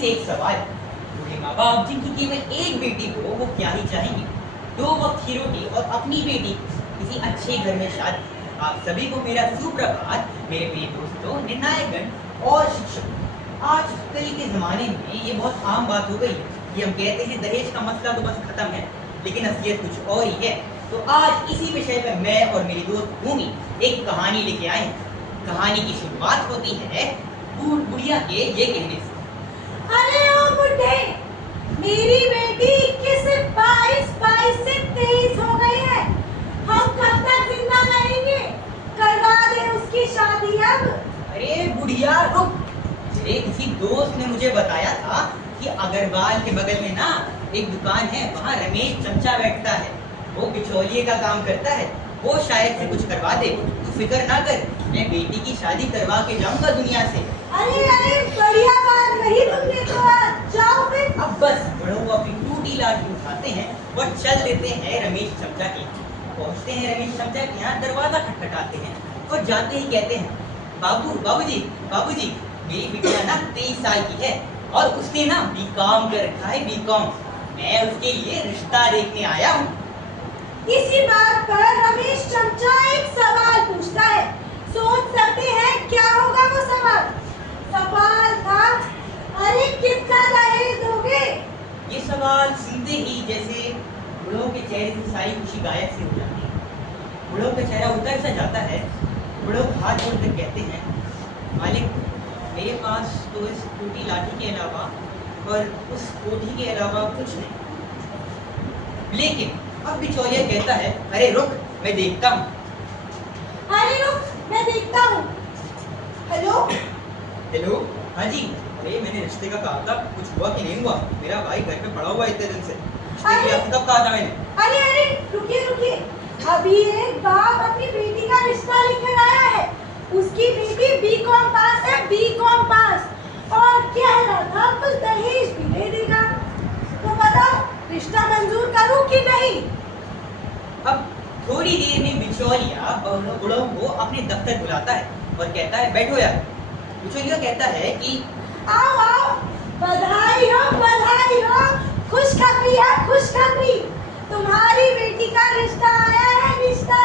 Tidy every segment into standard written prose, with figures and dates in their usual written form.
से एक सवाल। बूढ़े माँ बाप जिनकी केवल एक बेटी हो वो क्या ही चाहेंगे? 2 वक्त की रोटी और अपनी बेटी किसी अच्छे घर में शादी। आप सभी को मेरा सुप्रभात, मेरे प्रिय दोस्तों, निर्णायकगण और शिक्षक। आज कल के जमाने में ये बहुत आम बात हो गई है कि हम कहते हैं दहेज का मसला तो बस खत्म है, लेकिन असलियत कुछ और ही है। तो आज इसी विषय पर मैं और मेरी दोस्त भूमि एक कहानी लेके आए हैं। कहानी की शुरुआत होती है बुढ़िया के ये कहने से। अरे ओ बुड्ढे, मेरी बेटी 21 से 22 से 23 हो गई है। हम कब तक जिंदा रहेंगे? करवा दे उसकी शादी अब। अरे बुढ़िया रुक, मेरे किसी दोस्त ने मुझे बताया था कि अग्रवाल के बगल में ना एक दुकान है, वहाँ रमेश चमचा बैठता है, वो बिचौलिए का काम करता है, वो शायद से कुछ करवा दे। तू फिक्र ना कर, मैं बेटी की शादी करवा के जाऊंगा दुनिया से। अरे अरे, बढ़िया बात कही तुमने तो। आज जाओ फिर। अब बस बड़ों को अपनी टूटी लाठी उठाते हैं और चल देते हैं रमेश चमचा के। पहुंचते हैं रमेश चमचा के यहाँ, दरवाजा खटखटाते हैं और जाते ही कहते हैं, बाबूजी, मेरी बिटिया ना 23 साल की है और उसने ना बीकॉम कर रखा है, बीकॉम। मैं उसके लिए रिश्ता देखने आया हूँ। इसी बात पर रमेश चमचा एक सवाल पूछता है। सोच सकते हैं क्या होगा वो सवाल? सवाल था, अरे कितना दहेज दोगे? ये सवाल सुनते ही जैसे बुढ़ों के चेहरे से सारी खुशी गायब सी हो जाती है। बुढ़ों का चेहरा उतर सा जाता है। बुढ़ों हाथ जोड़कर कहते हैं, मालिक, मेरे पास तो इस टूटी लाठी के अलावा और उस कोठी के अलावा कुछ नहीं। लेकिन अब बिचौलिया कहता है, अरे रुक, मैं देखता हूँ। अरे रुक, मैं देखता हूँ। हेलो, हाँ जी। अरे मैंने रिश्ते का कहा था, कुछ हुआ कि नहीं हुआ? मेरा भाई घर पे पड़ा हुआ है इतने दिन से। रिश्ते की आपको कब कहा था मैंने? अरे रुकिए, अभी एक बाप अपनी बेटी का रिश्ता लेकर आया है। उसकी बेटी बीकॉम पास है, बीकॉम पास, और कह रहा था कुछ दहेज भी दे देगा। तो बताओ, रिश्ता मंजूर करूं कि नहीं? अब थोड़ी देर में बिचौलिया बुढ़ों को अपने दफ्तर बुलाता है और कहता है, बैठो यार। बिचौलिया कहता है कि आओ, बधाई हो, खुशखबरी है, खुशखबरी। तुम्हारी बेटी का रिश्ता आया है, रिश्ता।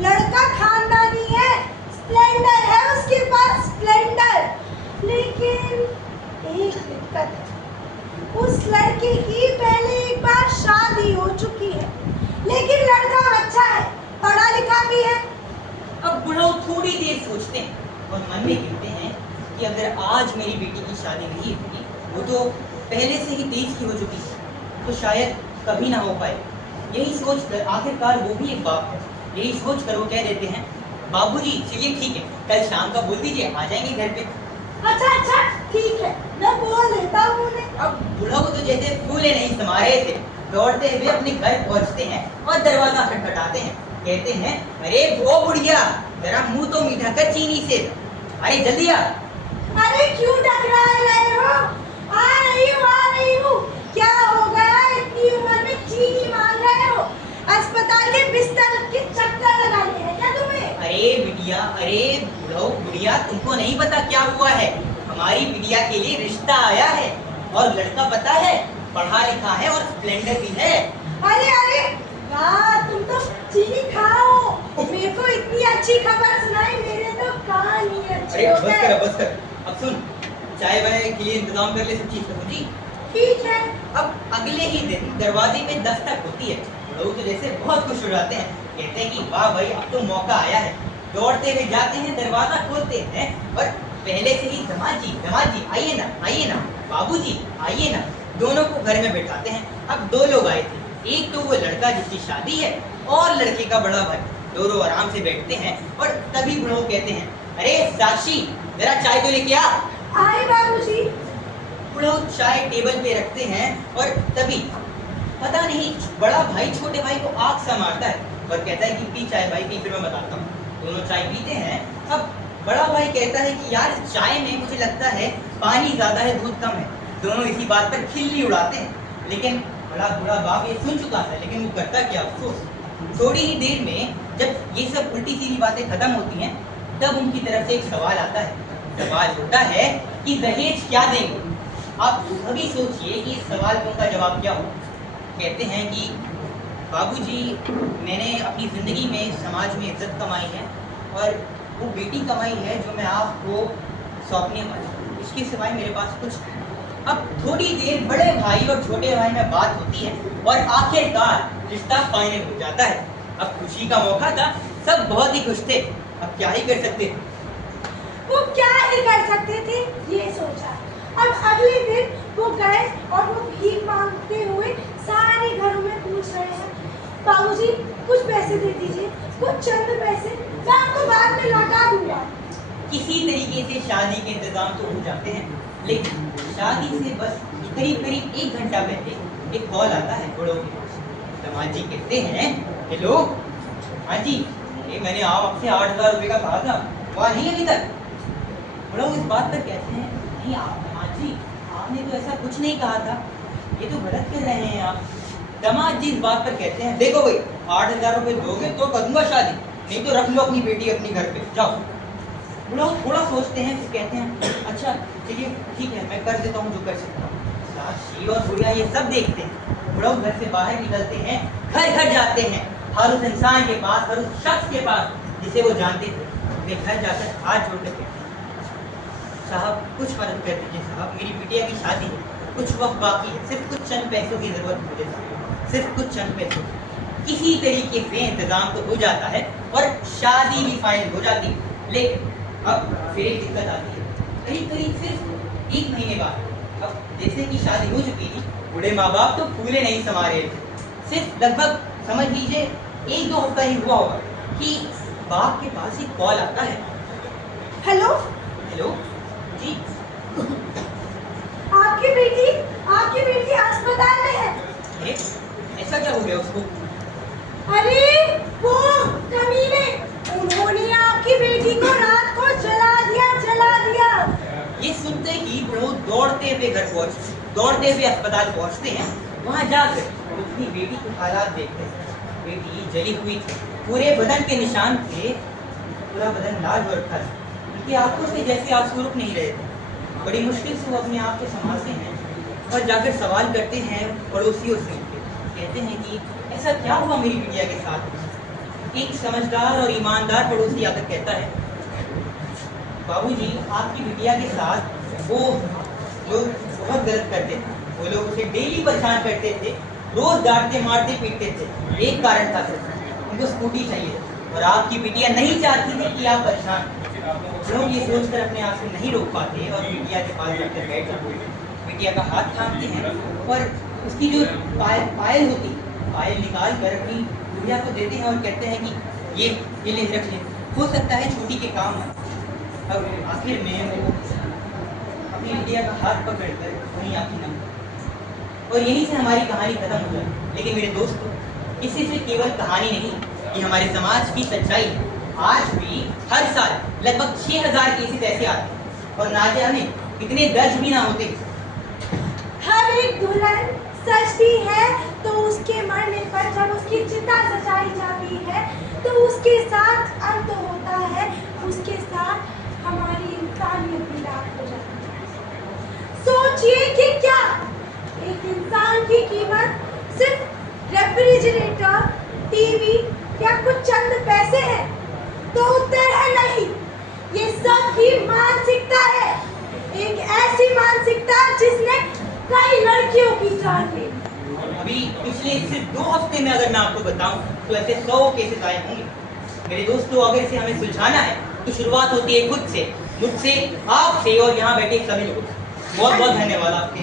लड़का खानदानी है, स्प्लेंडर है उसके पास, स्प्लेंडर। लेकिन एक दिक्कत है, उस लड़के की पहले एक बार शादी हो चुकी है। लेकिन लड़का अच्छा है, पढ़ा लिखा भी है। अब बुढ़ो थोड़ी देर सोचते हैं और मन में कहते हैं कि अगर आज मेरी बेटी की शादी नहीं हुई, वो तो पहले से ही 23 की हो चुकी है, तो शायद कभी ना हो पाए। यही सोचकर आखिरकार वो भी एक बाप है, यही सोचकर वो कह देते हैं, बाबूजी चलिए ठीक है, कल शाम का बोल दीजिए, आ जाएंगे घर पे। अच्छा, ठीक है, मैं बोल देता हूँ उन्हें। अब बुढ़ा को तो जैसे फूले नहीं समा रहे थे, दौड़ते हुए अपने घर पहुंचते हैं और दरवाजा खटखटाते हैं। कहते हैं, अरे वो बुढ़िया, जरा मुंह तो मीठा कर चीनी से, अरे जल्दी आ। अरे क्यों टकरा रहे हो? आ रही हूँ। क्या हो गया, इतनी उम्र में चीनी मांग रहे हो? अस्पताल के बिस्तर के चक्कर लगाने हैं क्या तुम्हें? अरे बिटिया, अरे बुढ़िया, तुमको नहीं पता क्या हुआ है? हमारी बिटिया के लिए रिश्ता आया है और लड़का पता है, पढ़ा लिखा है और स्प्लेंडर भी है। अरे वाह, तुम तो चीनी खाओ। मेरे को इतनी अच्छी खबर सुनाई, मेरे तो कान ही अच्छे हो गए। बस कर। अब सुन, चाय वाय के लिए इंतजाम कर ले सब चीज का। जी ठीक है। अब अगले ही दिन दरवाजे में दस्तक होती है। लोग तो जैसे बहुत खुश हो जाते हैं, कहते हैं कि वाह भाई, अब तो मौका आया है। दौड़ते हुए जाते हैं, दरवाजा खोलते हैं और पहले से ही दामाद जी आइए ना, बाबूजी आइए ना, दोनों को घर में बैठाते हैं। अब 2 लोग आए थे, एक तो वो लड़का जिसकी शादी है और लड़के का बड़ा भाई। दोनों आराम से बैठते हैं और तभी बुढ़ो कहते हैं, अरे साक्षी, जरा चाय तो लेके आ। आए बाबूजी। बुढ़ो चाय टेबल पे रखते हैं और तभी पता नहीं बड़ा भाई छोटे भाई को आग सा मारता है और कहता है कि पी चाय भाई, पी, फिर मैं बताता हूँ। दोनों चाय पीते हैं। अब बड़ा भाई कहता है कि यार इस चाय में मुझे लगता है पानी ज्यादा है, दूध कम है। दोनों इसी बात पर खिल्ली उड़ाते हैं, लेकिन बड़ा बूढ़ा बाप ये सुन चुका था, लेकिन वो करता क्या, अफसोस। थोड़ी ही देर में जब ये सब उल्टी सीधी बातें खत्म होती हैं, तब उनकी तरफ से एक सवाल आता है। सवाल होता है कि दहेज क्या देंगे? आप अभी सोचिए कि इस सवाल का उनका जवाब क्या हो। कहते हैं कि बाबूजी, मैंने अपनी ज़िंदगी में समाज में इज्जत कमाई है और वो बेटी कमाई है जो मैं आपको सौंपने वाला हूँ। इसके सिवाय मेरे पास कुछ नहीं। अब थोड़ी देर बड़े भाई और छोटे भाई में बात होती है और आखिरकार रिश्ता फाइनल हो जाता है। अब खुशी का मौका था, सब बहुत ही खुश थे। अब क्या ही कर सकते थे। वो क्या ही कर सकते थे ये सोचा। अब अगले दिन वो गए और वो भीख मांगते हुए सारे घरों में पूछ रहे हैं, बाबूजी कुछ पैसे दे दीजिए, कुछ चंद पैसे, मैं आपको बाद में लौटा दूंगा। किसी तरीके से शादी के इंतजाम तो हो जाते हैं, लेकिन शादी से बस करीब करीब 1 घंटा पहले एक कॉल आता है बड़ों के पास। दामाद जी कहते हैं, हेलो, हाँ जी, ये मैंने आपसे 8,000 रुपये का कहा था, वहाँ नहीं अभी तक। बड़ों इस बात पर कहते हैं, नहीं आप दामाद जी, आपने तो ऐसा कुछ नहीं कहा था, ये तो गलत कह रहे हैं आप। दामाद जी इस बात पर कहते हैं, देखो भाई, 8,000 रुपये दोगे तो करूँगा शादी, नहीं तो रख लो अपनी बेटी अपनी घर पे, जाओ। बुढ़ाओ थोड़ा सोचते हैं, फिर कहते हैं, अच्छा चलिए ठीक है, मैं कर देता हूँ जो कर सकता हूँ। साक्षी और बुढ़िया ये सब देखते हैं। बुढ़ाओ घर से बाहर निकलते हैं, घर घर जाते हैं, हर उस इंसान के पास, हर उस शख्स के पास जिसे वो जानते थे। वे घर जाकर हाथ जोड़ कर कहते हैं, साहब कुछ मदद कर दीजिए साहब, मेरी बिटिया की शादी है, कुछ वक्त बाकी है, सिर्फ कुछ चंद पैसों की ज़रूरत है मुझे साहब, सिर्फ कुछ चंद पैसों की। किसी तरीके से इंतज़ाम तो हो जाता है और शादी भी फाइनल हो जाती है। लेकिन अब फिर एक दिक्कत आती है, करीब करीब सिर्फ 1 महीने बाद। अब जैसे कि शादी हो चुकी थी, बूढ़े माँ बाप तो फूले नहीं समा रहे थे। सिर्फ लगभग समझ लीजिए 1-2 हफ्ता ही हुआ होगा कि बाप के पास एक कॉल आता है। हेलो, हेलो जी, आपकी बेटी अस्पताल में है। ऐसा क्या हो गया उसको? अरे वो कमीने, उन्होंने आपकी बेटी को रात को जला दिया। ये सुनते ही वो दौड़ते हुए घर पहुंचते, दौड़ते हुए अस्पताल पहुंचते हैं। वहां जाकर अपनी बेटी के हालात देखते हैं। बेटी जली हुई थी, पूरे बदन के निशान थे, पूरा बदन लाल हो रखा था, उनकी आंखों से जैसे आंसू रुक नहीं रहे थे। बड़ी मुश्किल से वो अपने आप को संभालते हैं और जाकर सवाल करते हैं पड़ोसियों से। कहते हैं कि ऐसा क्या हुआ मेरी बिटिया के साथ? एक समझदार और ईमानदार पड़ोसी आकर कहता है, बाबूजी आपकी बिटिया के साथ वो लोग बहुत गलत करते थे, वो लोग उसे डेली परेशान करते थे, रोज डांटते मारते पीटते थे। एक कारण था सिर्फ, उनको स्कूटी चाहिए और आपकी बिटिया नहीं चाहती थी कि आप परेशान। लोग ये सोचकर अपने आप से नहीं रोक पाते और बिटिया के पास जाकर बैठ जाते हैं, बिटिया का हाथ थामते हैं और उसकी जो पायल होती, पायल निकाल कर अपनी गुड़िया को देते हैं और कहते हैं कि ये ले रख ले, हो सकता है छोटी के काम है। अब आखिर में वो अपनी बिटिया का हाथ पकड़कर वहीं आंखें नम, और यहीं से हमारी कहानी खत्म हो जाए। लेकिन मेरे दोस्तों, इसी से केवल कहानी नहीं, ये हमारे समाज की सच्चाई है। आज भी हर साल लगभग 6,000 केसेस ऐसे आते हैं और ना जाने कितने दर्ज भी ना होते। हर एक दुल्हन सजती है तो उसके मरने पर जब उसकी चिता सजाई जाती है तो उसके साथ अंत होता है, उसके साथ हमारी इंसानियत भी राख हो जाती है। सोचिए कि क्या एक इंसान की कीमत सिर्फ रेफ्रिजरेटर, टीवी या कुछ चंद पैसे है? तो उत्तर है नहीं, ये सब ही मानसिकता है, एक ऐसी मानसिकता जिसने कई लड़कियों की जान ली। अभी पिछले सिर्फ 2 हफ्ते में अगर मैं आपको बताऊं तो ऐसे 100 केसेस आए होंगे। मेरे दोस्तों, अगर इसे हमें सुलझाना है तो शुरुआत होती है खुद से, मुझसे, आपसे और यहाँ बैठे सभी लोग। बहुत बहुत धन्यवाद आपके